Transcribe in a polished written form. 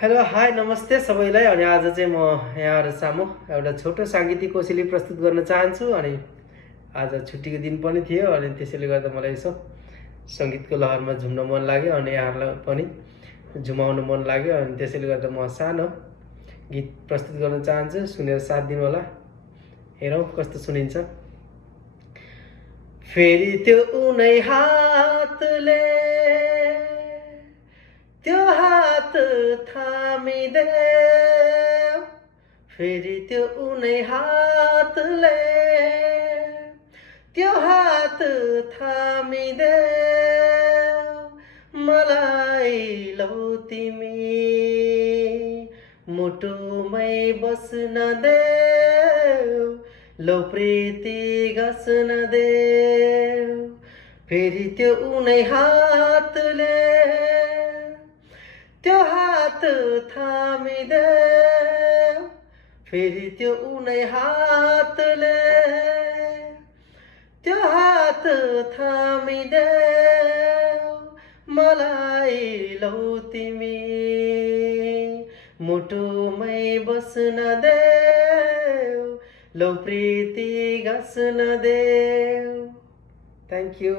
Hello hi नमस्ते सबैलाई। अनि आज चाहिँ म यहाँहरू सामु एउटा छोटो साङ्गीतिक कोसेली प्रस्तुत गर्न चाहन्छु। अनि आज छुट्टीको दिन पनि थियो अनि त्यसैले गर्दा मलाई यसो सङ्गीतको लहरमा झुम्न मन लाग्यो अनि यहाँहरूलाई पनि झुमाउन मन लाग्यो। अनि त्यसैले गर्दा म सानो गीत प्रस्तुत गर्न चाहन्छु, सुनेर साथ दिनु होला। हेरौँ कस्तो सुनिन्छ। फेरि त्यो उनै हातले त्यो हात थामिदेऊ, फेरि त्यो उनै हातले त्यो हात थामिदेऊ, मलाई लौ तिमी मुटुमै बस्न देऊ, लौ प्रीति घस्न देऊ, फेरि त्यो उनै हातले त्यो हात थामिदेऊ, फेरि त्यो उनै हातले त्यो हात थामिदेऊ, मलाई लौ तिमी मुटुमै बस्न देऊ, लौ प्रीति घस्न देऊ। Thank you.